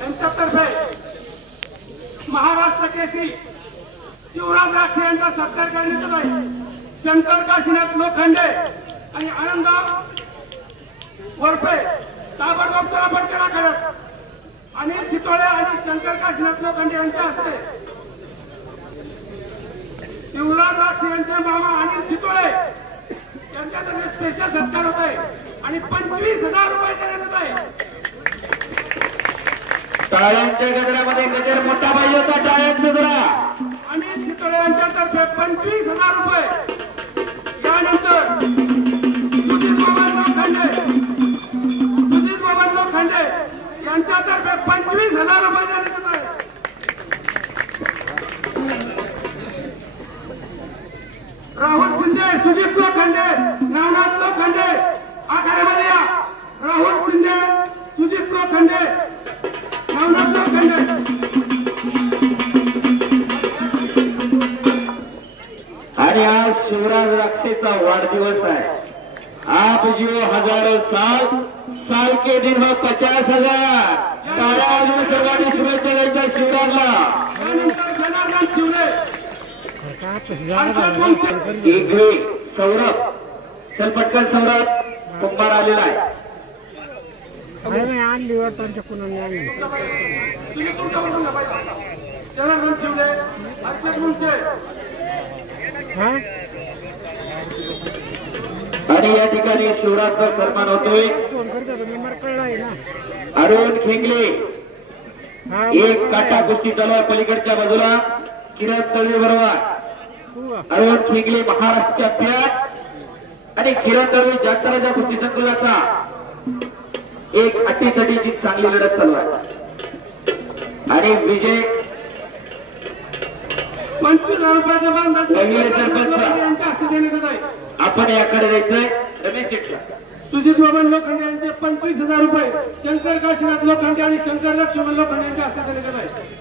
यांच्यातर्फे महाराष्ट्र केसरी शिवराज राक्षे यांचा सत्कार करण्यात येत आहे। शंकर काशीनाथ लोखंडे आणि आनंद वरपे ताबडतोब चला पटकन करत अनिल चितोळे आणि शंकर काशीनाथ लोखंडे यांच्या हस्ते शिवराज राक्षे यांचे मामा अनिल चितोळे यांच्यातर्फे स्पेशल सत्कार होत आहे आणि 25,000 रुपये देण्यात येत आहे। टाळ्यांच्या गजरामध्ये गजर मोठा पाहिजे होता, टाळ्यांचा जरा अनिल चितोळे यांच्यातर्फे 25,000 रुपये। यानंतर सुजित मोहन लोखंडे यांच्यातर्फे 25,000 रुपये देण्यात येत आहे। राहुल शिंदे, सुजित लोखंडे, नानाथ लोखंडे आखाड्यामध्ये या। राहुल शिंदे, सुजित लोखंडे, नानाथ लोखंडे। आणि आज शिवराज राक्षेचा वाढदिवस आहे। आप जियो हजारों साल, साल के दिन हो 50,000। टाळ्या वाजवून सर्वांनी शुभेच्छा द्यायच्या शिवराजला। जनार्दन शिवले, एकवे सौरभ, चल पटकन सौरभ, कुंभार आलेला आहे। आणली जनार्दन शिवले, अक्षय मुंचे आणि या ठिकाणी शिवराजचा सन्मान होतोय। अरुण खेंगले, एक काटा कुस्ती चालू आहे पलीकडच्या बाजूला। किरण तळवे बरोबर अरुण खेंगले महाराष्ट्र चॅम्पियन आणि किरण तळवे जागतराजा कुस्ती संकुलाचा एक अटीतटीची चांगली लढत चालू आहे आणि विजय 25,000 रुपयाचे बांधकाम रवीले सरपंच यांच्या हस्ते देण्यात येत आहे। आपण याकडे जायचंय रमेश शेट्टी, सुजित मोहन लोखंडे यांचे 25,000 रुपये। शंकर काशीनाथ लोखंडे आणि शंकर लक्ष्मण लोखंडे यांच्या हस्ते देण्यात येत आहे।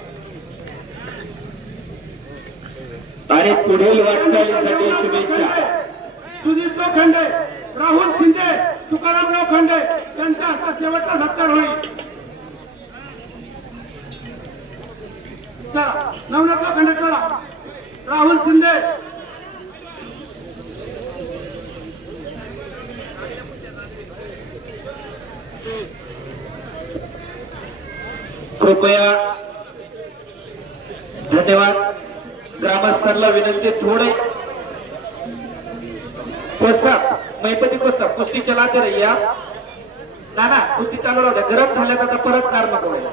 आणि पुढील वाटचालीसाठी शुभेच्छा। सुजित लोखंडे, राहुल शिंदे, तुकाराम लोखंडे यांच्या हस्ते शेवटचा सत्कार होईल। चला नवनाथ लोखंडे, चला राहुल शिंदे, कृपया धन्यवाद। ग्रामस्थांना विनंती, थोड़े कोसा मैपती कोसा कुस्ती चलाते रहिया। ना कुस्ती चालू राहू द्या, गरम झाल्यात आता परत कार नको व्हायला।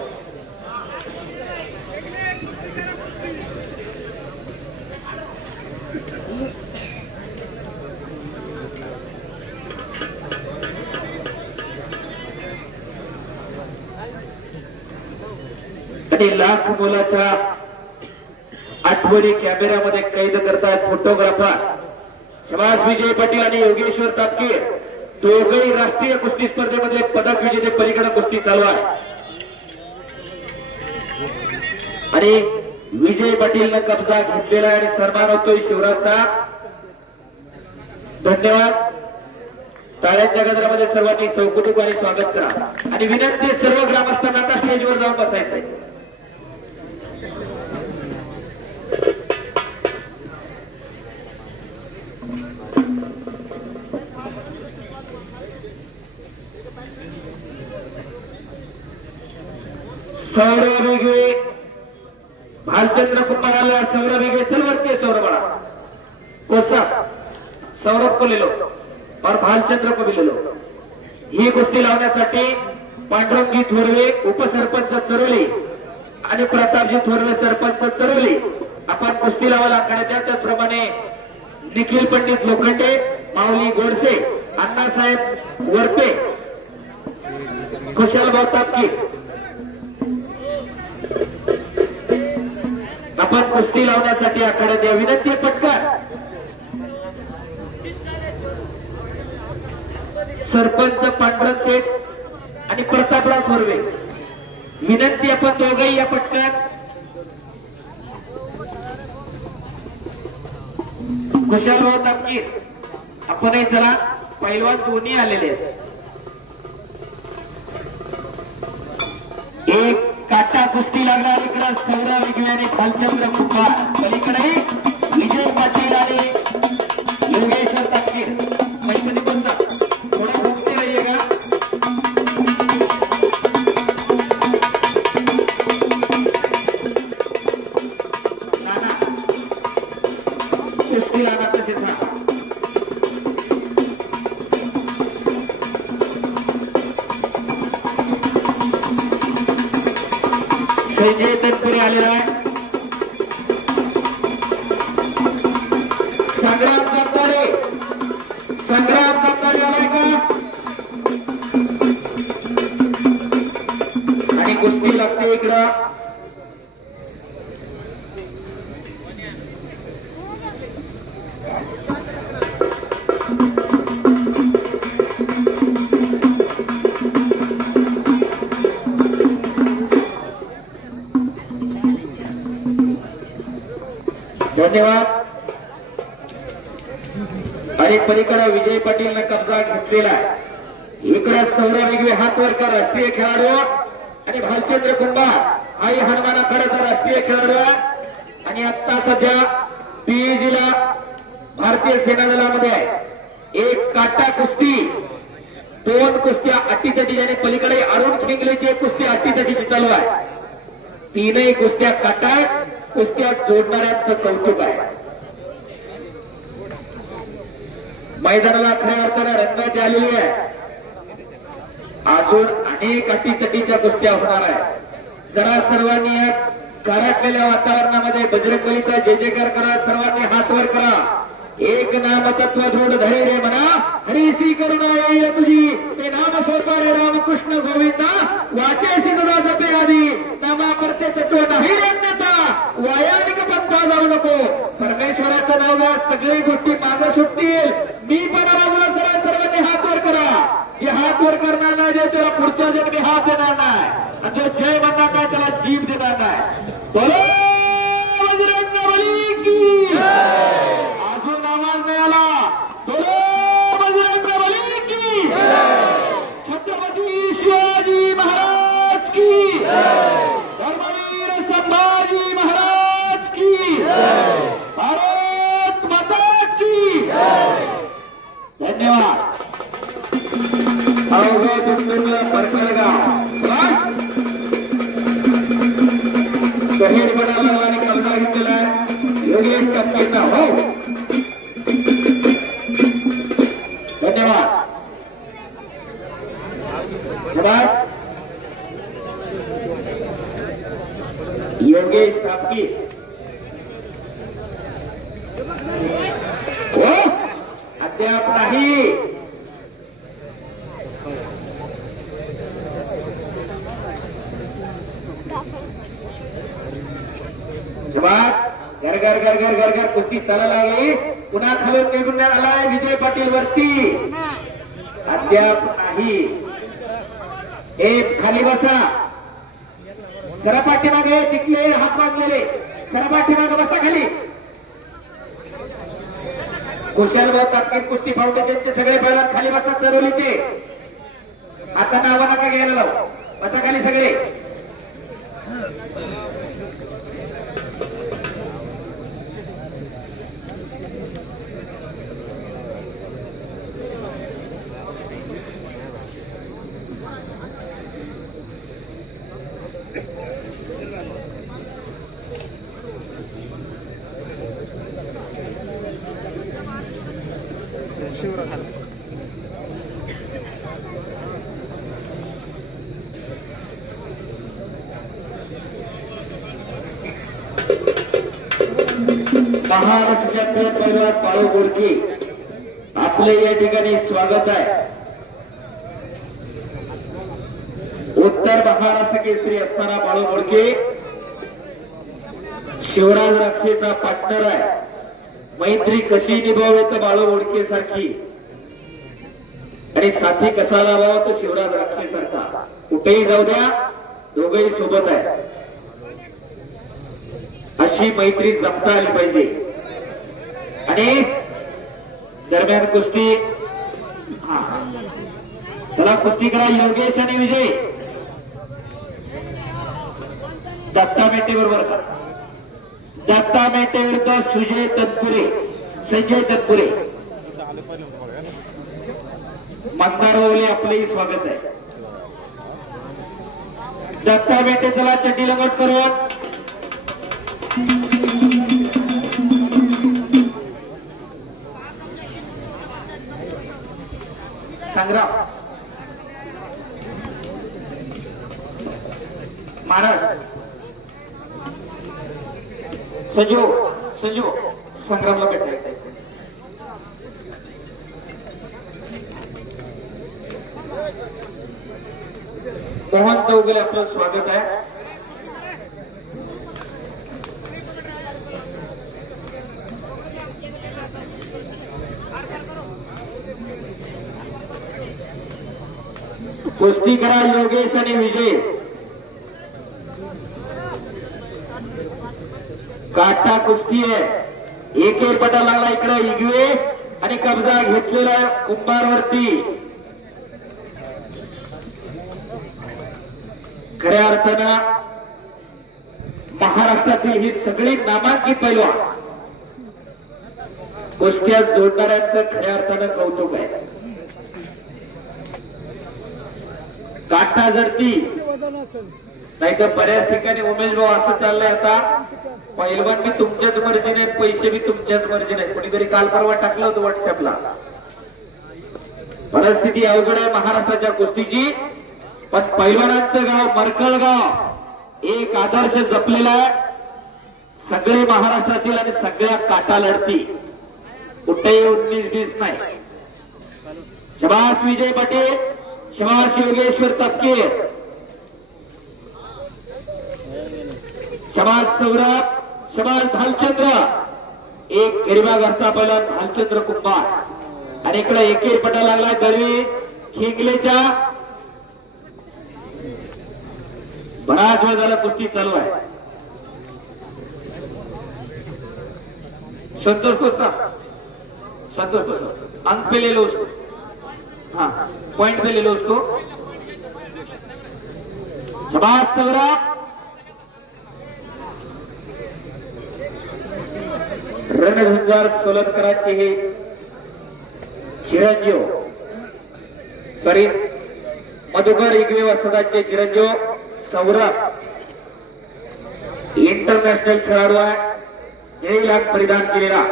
आणि लाख मुलाच्या आठवणी कॅमेऱ्यामध्ये कैद करतात फोटोग्राफर शबास विजय पाटील आणि योगेश्वर तापकीर, दोघेही राष्ट्रीय कुस्ती स्पर्धेमधले पदक विजेते। पलीकडे कुस्ती चालू आहे आणि विजय पाटीलनं कब्जा घेतलेला आहे आणि सन्मान होतोय शिवराजचा। धन्यवाद। टाळ्यांच्या गजरामध्ये सर्वांनी चौकटूकाने स्वागत करा आणि विनंती सर्व ग्रामस्थांना आता स्टेजवर जाऊन बसायचंय। सौरभ वेगळे, भालचंद्र कुमार आला, सौरभ वेगळे, चल वरती सौरभ बड़ा कोसा, सौरभ को ले लो और भालचंद्र को भी ले लो। ही कुस्ती लावण्यासाठी पांडुरंगी थोरवे उपसरपंच चरोली आणि प्रतापजी थोरवे सरपंच चरोली आपण कुस्ती लावायला आकडे द्या। त्याप्रमाणे निखिल पंडित लोखंडे, माऊली गोडसे, अण्णासाहेब वरपे, खुशालभाऊ तापकीर आपण कुस्ती लावण्यासाठी आकडे द्या। विनंती पटकन सरपंच पांडुरंग शेठ आणि प्रतापराव थोरवे, विनंती आपण दोघेही या पटकन। खुशालभाऊ तापकीर आपणही जरा, पैलवान दोन्ही आलेले आहेत। एक कुस्ती लागणार इकडं सौरव वेगळे आणि भालचंद्र कुंभार, पलीकडे विजय पाटील आणि योगेश्वर तापकीर. मैत्री कोणता थोडा घुमते रहिएगा. कुस्ती लागणार तसेच राहा. संजय तनपुरे आलेला आहे. संग्राम दत्तारे आलाय का? आणि कुस्ती लागते इकडं. धन्यवाद. आणि पलीकडे विजय पाटीलने कब्जा घेतलेला आहे. इकडे सौरव वेगळे हात वर कर राष्ट्रीय खेळाडू आणि भालचंद्र कुंभार आई हनुमानाकडेचा राष्ट्रीय खेळाडू आहे. आणि आता सध्या पीएजीला भारतीय सेना दलामध्ये आहे. एक काटा कुस्ती, 2 कुस्त्या अटीतटी आणि पलीकडे अरुण खिंगलेची एक कुस्ती अटीतटीची चालू आहे. 3ही कुस्त्या काटा आहेत. कुस्त्या जोडणाऱ्यांचं कौतुक आहे. मैदानाला खऱ्या अर्थाने रंगाची आलेली आहे. अजून अनेक अटीतटीच्या कुस्त्या होणार आहे. जरा सर्वांनी या गारटलेल्या वातावरणामध्ये बजरंगबलीचा जय जयकार करा. सर्वांनी हात वर करा. एक नाम तत्व दृढ धैर्य म्हणा. हरीसी करुणा येईल तुझी, ते नाम सोपारे रामकृष्ण गोविंदा. वाचेसी तुझा जपे आधी, नामा करते तत्व नाही अन्यथा. वायानिक पंथा जाऊ नको. परमेश्वराचं नाव घ्या, सगळी गोष्टी मागे सुटतील. मी पण बाजूला सर्वांनी हात वर करा. जे हात वर करणार नाही त्याला पुढच्या जन्मी हात देणार नाही. आणि जो जय म्हणणार नाही त्याला जीभ देणार नाही. बोलो बजरंगबली की. अजून आवाज नाही आला. बोलो बजरंगबली की. छत्रपती शिवाजी महाराज की. धर्मवीर संभाजी महाराज की. भारत माता की. धन्यवाद. शहीद बनाला आणि कब्जा घेतलेला आहे योगेश तापकीरचा. हो, धन्यवाद. शाबास. योगेश तापकीर. हो, अद्याप नाही. शाबास. घर घर घर घर घर घर कुस्ती चालायला लागली. पुन्हा खालून निघून आलाय विजय पाटील वरती. अद्याप नाही. एक खाली बसा. जरा पाठीमागे तिथले हात बांधलेले जरा पाठीमागे बसा खाली. खुशालभाऊ तापकीर कुस्ती फाउंडेशनचे सगळे पहिला खाली बसा. चरोलीचे आता नावा नका घ्यायला लावू. बसा खाली सगळे. महाराष्ट्र चॅम्पियन पैलवान बाळू गोडके आपले या ठिकाणी स्वागत आहे. उत्तर महाराष्ट्र केसरी असताना बाळू गोडके शिवराज राक्षेचा पार्टनर आहे. मैत्री कशी निभावे तर बाळू गोडके सारखी आणि साथी कसा लावावा तो शिवराज राक्षे सारखा. कुठेही जाऊ द्या दोघेही सोबत आहे. अशी मैत्री जपता आली पाहिजे. आणि दरम्यान कुस्ती चला कुस्ती करा योगेश आणि विजय. दत्ता मेटे बरोबर का? दत्ता मेटे विरुद्ध सुजय तत्पुरे, संजय तत्पुरे. मंदार ओले आपलेही स्वागत आहे. दत्ता मेटे चला चड्डी लंगट करून संग्राम महाराज संजू संग्रामला भेटायचं. मोहन चौगले आपलं स्वागत आहे. कुस्ती करा योगेश आणि विजय. काटा कुस्ती आहे. एक पटा लागला इकडे इगवे आणि कब्जा घेतलेला कुंभारवरती. खऱ्या अर्थानं महाराष्ट्रातील ही सगळी नामांकित पैलवान कुस्त्या जोडणाऱ्यांचं खऱ्या अर्थानं कौतुक आहे. काटा जरती नाही तर बऱ्याच ठिकाणी उमेश भाऊ असं चाललंय आता पैलवान मी तुमच्याच मर्जीने, पैसे मी तुमच्याच मर्जीने. कोणीतरी काल परवा टाकलं होतं व्हॉट्सअपला. परिस्थिती अवघड आहे महाराष्ट्राच्या कुस्तीची. पण पैलवानांचं गाव मरकळ गाव एक आदर्श जपलेला आहे. सगळे महाराष्ट्रातील आणि सगळ्या काटा लढती, कुठेही 19-20 नाही. शबास विजय पटेल, शबास योगेश्वर तपकीर, शबास सौरभ, शबास भालचंद्र. एक गरिबा घरचा पहिला भालचंद्र कुंभार आणि इकडे एकेर पटा लागला दळवी खिंगलेच्या. बराच वेळ झाला कुस्ती चालू आहे. संतोष को अंक पे ले लो उसको. हाँ पॉइंट पे ले लो उसको. शबास सौरभ. रणधुंजार सोलनकरांचे हे चिरंजीव सॉरी मधुकर इगवे वसंतांचे चिरंजीव सौरभ इंटरनॅशनल खेळाडू आहे. 1 लाख परिधान केलेला.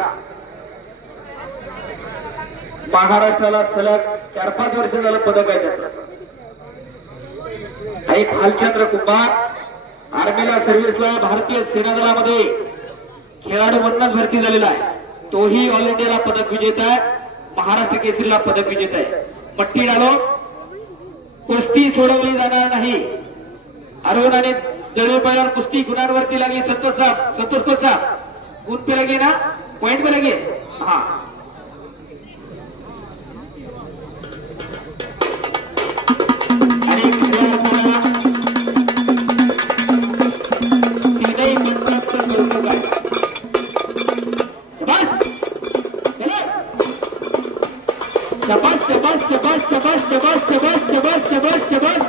महाराष्ट्राला सलग 4-5 वर्ष झालं पदक आहे त्याचं. आणि भालचंद्र कुंभार आर्मीला सर्व्हिसला भारतीय सेना दलामध्ये खेळाडू म्हणूनच भरती झालेला आहे. तोही ऑल इंडियाला पदक विजेता आहे, महाराष्ट्र केसरीला पदक विजेता आहे. मट्टी डालो, कुस्ती सोडवली जाणार नाही. अरुण आणि जळवे पहिल्यावर कुस्ती गुणांवरती लागली. संतोष को साहब गुण पे लगे ना, पॉइंट पे लगे. हाँ आणि तीनही मंत्रांचं कौतुक आहे. शबास शबास शबास शबास शबास शबास शबास शबास शबास.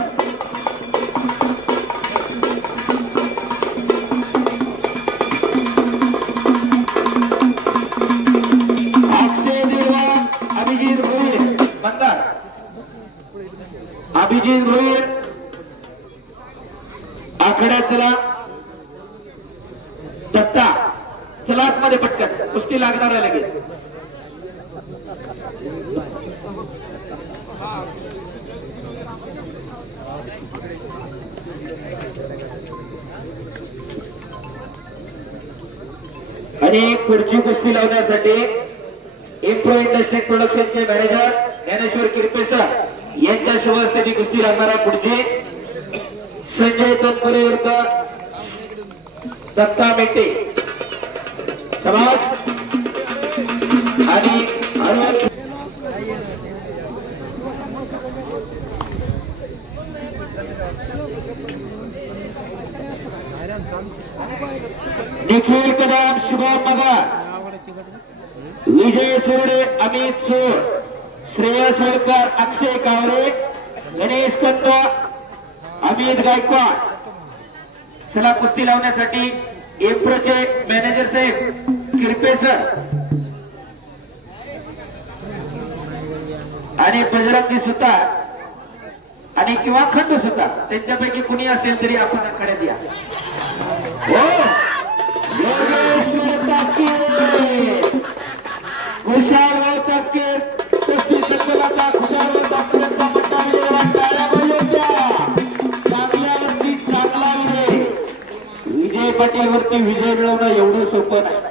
अभिजित भोईर आखाड्यात चला. दत्ता चला आतमध्ये पटकन कुस्ती लागणार आहे लगेच. आणि पुढची कुस्ती लावण्यासाठी इम्प्रो इंडस्ट्री प्रोडक्शनचे मॅनेजर ज्ञानेश्वर किरपेसर यांच्या शुभ हस्ते कुस्ती लागणार आहे. पुढची संजय तत्पुरे विरुद्ध दत्ता मेटे. समाज आणि निखिल कदम, शुभम मगर, विजय सोरडे, अमित सोर, श्रेयस होळकर, अक्षय कावरे, गणेश कंद, अमित गायकवाड, चला कुस्ती लावण्यासाठी एप्रोचे मॅनेजर साहेब किरपे सर आणि बजरंगी सुतार आणि किंवा खंडू सुतार त्यांच्यापैकी कुणी असेल तरी आपण आखाड्यात या. हो योगेश्वर ताकीर, खुशालराव ताकीर, कुस्ती संकुलाचा खुशालराव ताकीरचा मोठा विजय टाळ्या बजावत्या. चांगल्यावरती चांगला विजय. विजय पाटील वरती विजय मिळवणं एवढं सोपं नाही.